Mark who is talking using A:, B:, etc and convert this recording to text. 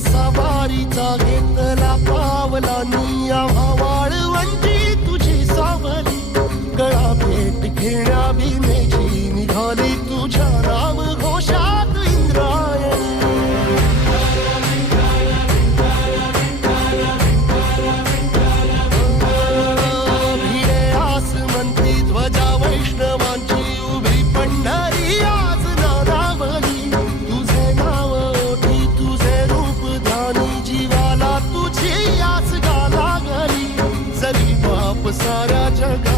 A: somebody to the lap सारा जग